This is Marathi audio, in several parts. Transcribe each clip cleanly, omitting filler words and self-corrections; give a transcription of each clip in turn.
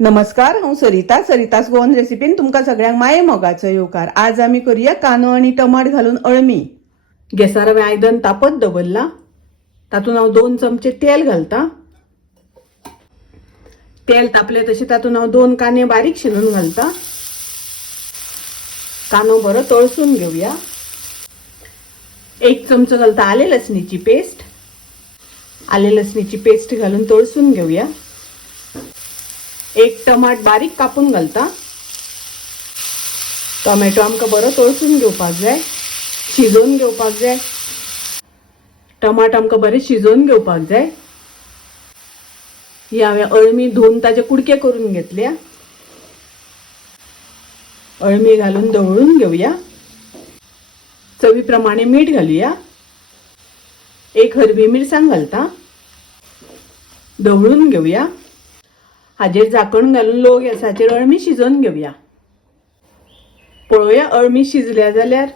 नमस्कार, हांव सरितास गोवन रेसिपीन तुमकां सगळ्यांक माये मोगाचो येवकार। आज आमी करूया कांदो आनी टमाट घालून अळमी। गॅसार हांवें आयदन तापत दवरला, तातूंत हांव 2 चमचे तेल घालता। तेल तापले तशें तातूंत हांव 2 कांदे बारीक शिनून घालता। कांदो बरो तळसून घेवया। 1 चमचो घालता आले लसणीची पेस्ट। आले लसणीची पेस्ट घालून तळसून घेवया। 1 टमाट बारीक कापून घालता। टोमॅटो आमकां बरो तळसून घेवपाक जाय, शिजोवन घेवपाक जाय। टमाट आमकां बरें शिजोवन घेवपाक जाय। ही हांवें अळमी धुवन ताजे कुडके करून घेतल्या। अळमी घालून ढवळून घेवया। चवी प्रमाणे मीठ घालूया। 1 हरवी मिरसांग घालता, ढवळून घेवया। हाजेर झाकण घालून लो गॅसाचेर अळमी शिजोवन घेवया। पळोवया अळमी शिजल्या जाल्यार।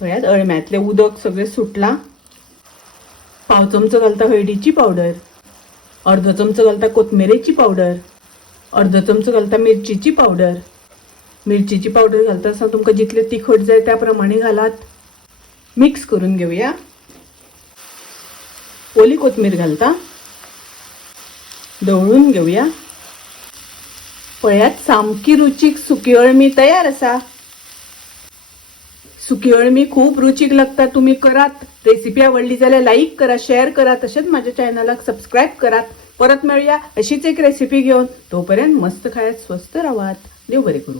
पळयात अळम्यांतले उदक सगळें सुटला। पाव चमचो घालता हळदीची पावडर, अर्धो चमचो घालता कोथमिरेची पावडर, अर्धो चमचो घालता मिरचीची पावडर। मिरचीची पावडर घालता आसतना तुमकां जितले तिखट जाय त्या प्रमाणे घालात। मिक्स करून घेवया। ओली कोथमीर घालता, ढवळून घेवया। पळयात सामकी रुचीक सुकी अळमी तयार आसा। सुकी अळमी खूप रुचीक लागता, तुम्ही करात। रेसिपी आवडली जाल्यार लाईक करा, शेअर करा, तसेच माझ्या चॅनलाक सबस्क्राईब करात। परत मिळूया अशीच एक रेसिपी घेऊन। तोपर्यंत मस्त खायात, स्वस्त राहात। देव बरे करू।